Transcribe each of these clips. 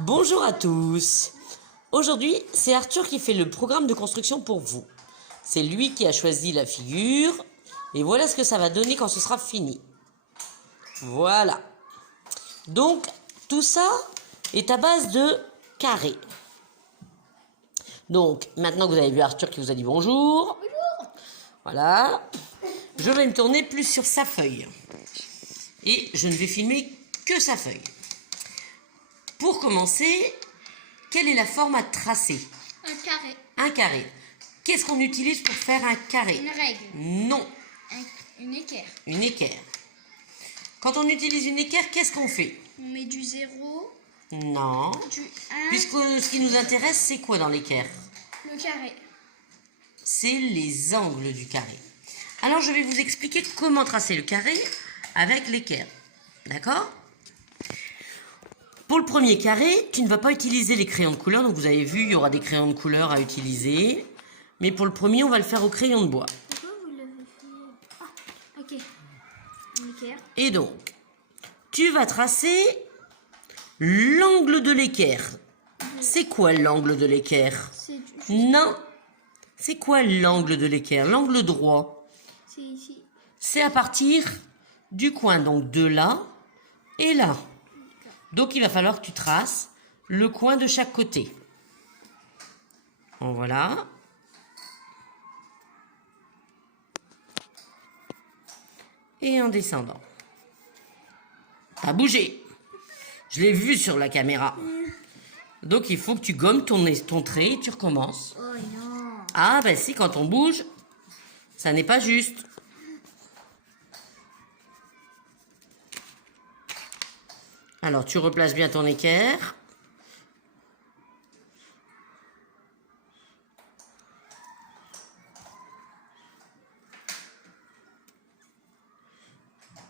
Bonjour à tous. Aujourd'hui, c'est Arthur qui fait le programme de construction pour vous. C'est lui qui a choisi la figure. Et voilà ce que ça va donner quand ce sera fini. Voilà. Donc, tout ça est à base de carrés. Donc, maintenant que vous avez vu Arthur qui vous a dit bonjour. Bonjour. Voilà. Je vais me tourner plus sur sa feuille. Et je ne vais filmer que sa feuille. Pour commencer, quelle est la forme à tracer? Un carré. Un carré. Qu'est-ce qu'on utilise pour faire un carré? Une règle. Non. Une équerre. Une équerre. Quand on utilise une équerre, qu'est-ce qu'on fait? On met du 0, Non. du 1, Puisque ce qui nous intéresse, c'est quoi dans l'équerre? le carré. C'est les angles du carré. Alors, je vais vous expliquer comment tracer le carré avec l'équerre. D'accord? Pour le premier carré, tu ne vas pas utiliser les crayons de couleur. Donc, vous avez vu, il y aura des crayons de couleur à utiliser. Mais pour le premier, on va le faire au crayon de bois. Pourquoi vous l'avez fait? Ah, ok. Une équerre. Et donc, tu vas tracer l'angle de l'équerre. C'est quoi l'angle de l'équerre? C'est Non. C'est quoi l'angle de l'équerre? L'angle droit. c'est ici. C'est à partir du coin, donc de là et là. Donc, il va falloir que tu traces le coin de chaque côté. Bon, voilà. Et en descendant. T'as bougé. Je l'ai vu sur la caméra. Donc, il faut que tu gommes ton trait et tu recommences. Oh non. Ah, ben si, quand on bouge, ça n'est pas juste. Alors, tu replaces bien ton équerre.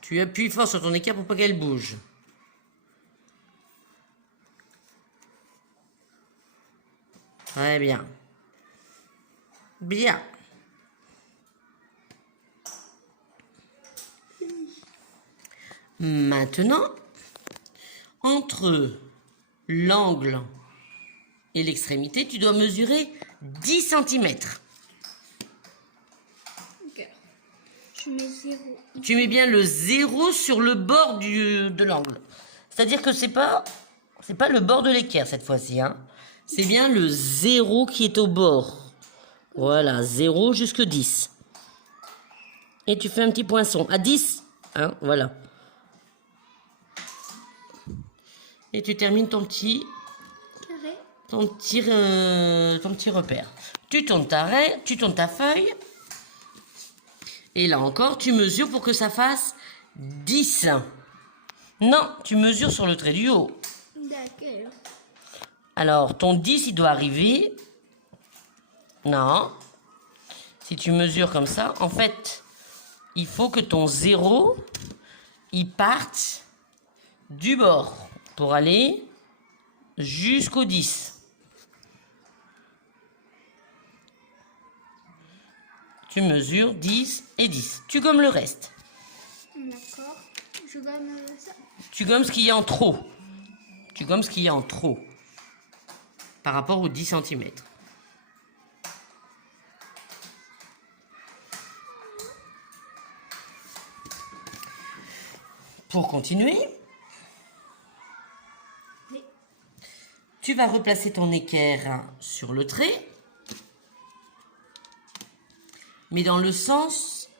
Tu appuies fort sur ton équerre pour pas qu'elle bouge. Très bien. Bien. Maintenant, entre l'angle et l'extrémité, tu dois mesurer 10 cm. Ok. Je mets 0. Tu mets bien le 0 sur le bord de l'angle. C'est-à-dire que c'est pas le bord de l'équerre cette fois-ci. Hein. C'est bien le 0 qui est au bord. Voilà, 0 jusque 10. Et tu fais un petit poinçon. À 10, hein, voilà. Et tu termines ton petit Carré. ton petit repère. Tu tournes ta feuille. Et là encore, tu mesures pour que ça fasse 10. Non, tu mesures sur le trait du haut. D'accord. Alors, ton 10, il doit arriver. Non. Si tu mesures comme ça, en fait, il faut que ton 0, il parte du bord pour aller jusqu'au 10. Tu mesures 10 et 10. Tu gommes le reste. D'accord. Je gomme ça. Tu gommes ce qu'il y a en trop. Tu gommes ce qu'il y a en trop par rapport aux 10 cm. Pour continuer, Oui. tu vas replacer ton équerre sur le trait, mais dans le sens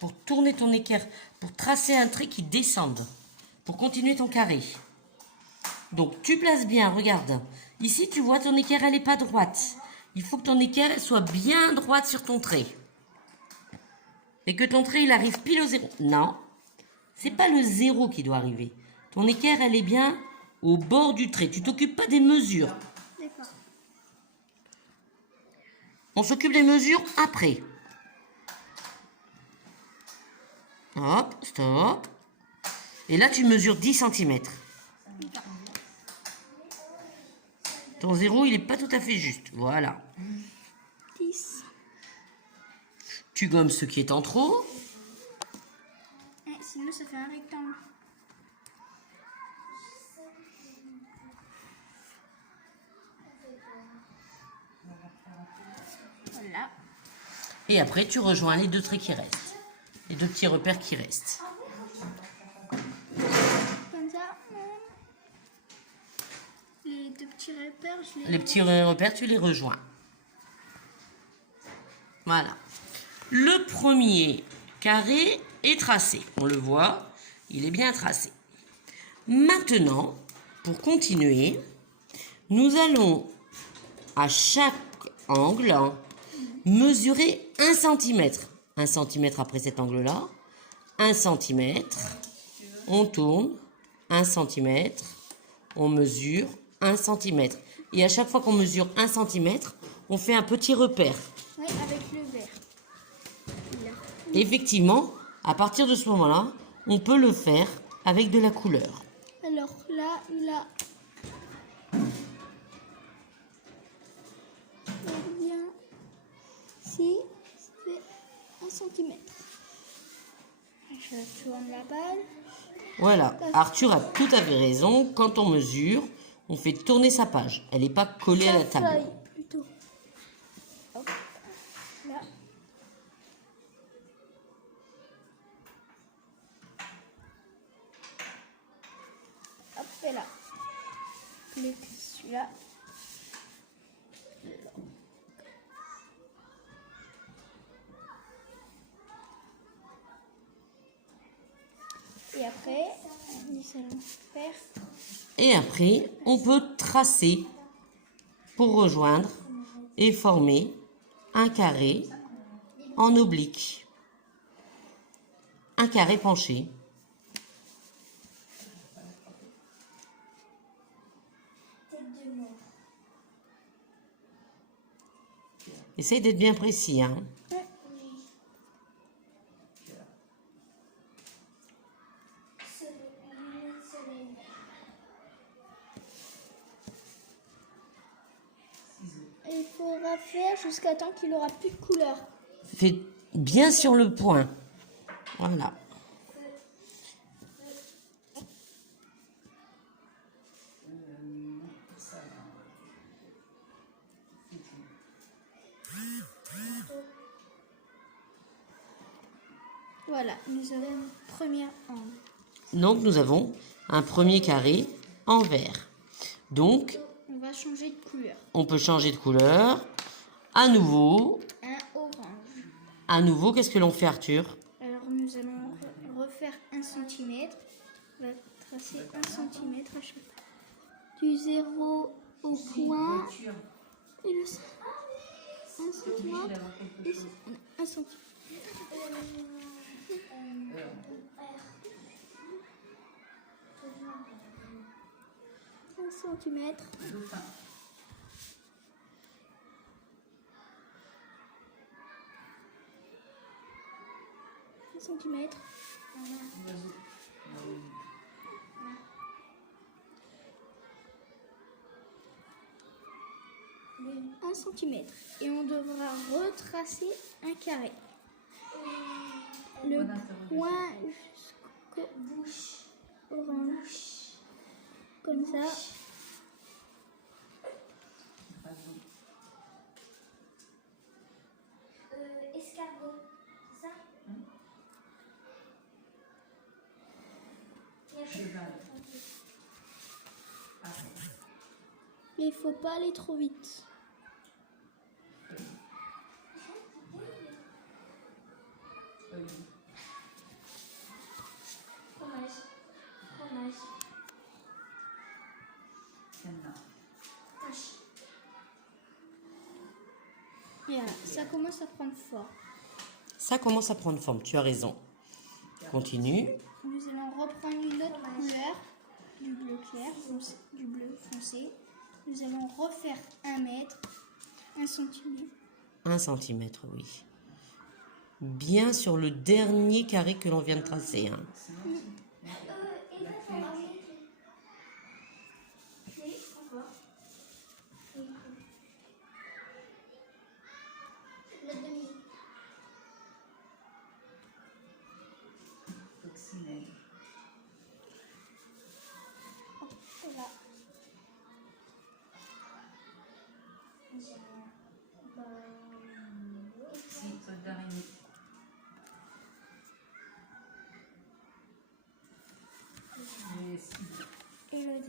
pour tourner ton équerre, pour tracer un trait qui descende, pour continuer ton carré. Donc tu places bien, regarde. Ici tu vois ton équerre, elle n'est pas droite. Il faut que ton équerre elle soit bien droite sur ton trait. Et que ton trait il arrive pile au 0. Non, c'est pas le 0 qui doit arriver. Ton équerre elle est bien au bord du trait. Tu t'occupes pas des mesures. D'accord. On s'occupe des mesures après. Hop, stop. Et là, tu mesures 10 cm. Ton 0, il n'est pas tout à fait juste. Voilà. 10. Tu gommes ce qui est en trop. Sinon, ça fait un rectangle. Et après, tu rejoins les 2 traits qui restent. Les 2 petits repères qui restent. Comme ça. Les 2 petits repères, je les... Les petits repères, tu les rejoins. Voilà. Le premier carré est tracé. On le voit, il est bien tracé. Maintenant, pour continuer, nous allons à chaque angle mesurer 1 cm. 1 cm après cet angle-là. 1 cm. On tourne. 1 cm. On mesure 1 cm. Et à chaque fois qu'on mesure 1 cm, on fait un petit repère. Oui, avec le vert. Là. Effectivement, à partir de ce moment-là, on peut le faire avec de la couleur. Alors là, il a... bien... Si, ça fait 1 cm. Je tourne la balle. Voilà, Arthur a tout à fait raison. Quand on mesure, on fait tourner sa page. Elle n'est pas collée à la table. Feuille, plutôt. Hop, là. Hop, et là. Celui-là. Et après, nous allons faire... Et après, on peut tracer pour rejoindre et former un carré en oblique. Un carré penché. Essaye d'être bien précis, hein. Il faudra faire jusqu'à temps qu'il aura plus de couleur. Fais bien sur le point. Voilà. Voilà, nous avons une première angle. Donc, nous avons un premier carré en vert. Donc, On va changer de couleur. on peut changer de couleur. À nouveau, Un orange. qu'est-ce que l'on fait, Arthur? Alors nous allons refaire 1 cm. On va tracer 1 cm à chaque fois. Du 0 au point. Et le 1 cm. Et 1 cm. 1 cm. 1 cm. 1 cm. Et on devra retracer un carré. Le point jusqu'au bouche orange. Comme ça. Escargot, c'est ça? Mais il faut pas aller trop vite. Fromage. Voilà, ça commence à prendre forme. Ça commence à prendre forme, tu as raison. Continue. Nous allons reprendre une autre couleur, du bleu clair, du bleu foncé. Nous allons refaire 1 mètre, 1 cm. 1 cm, oui. Bien sur le dernier carré que l'on vient de tracer, hein. Voilà.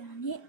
dernier.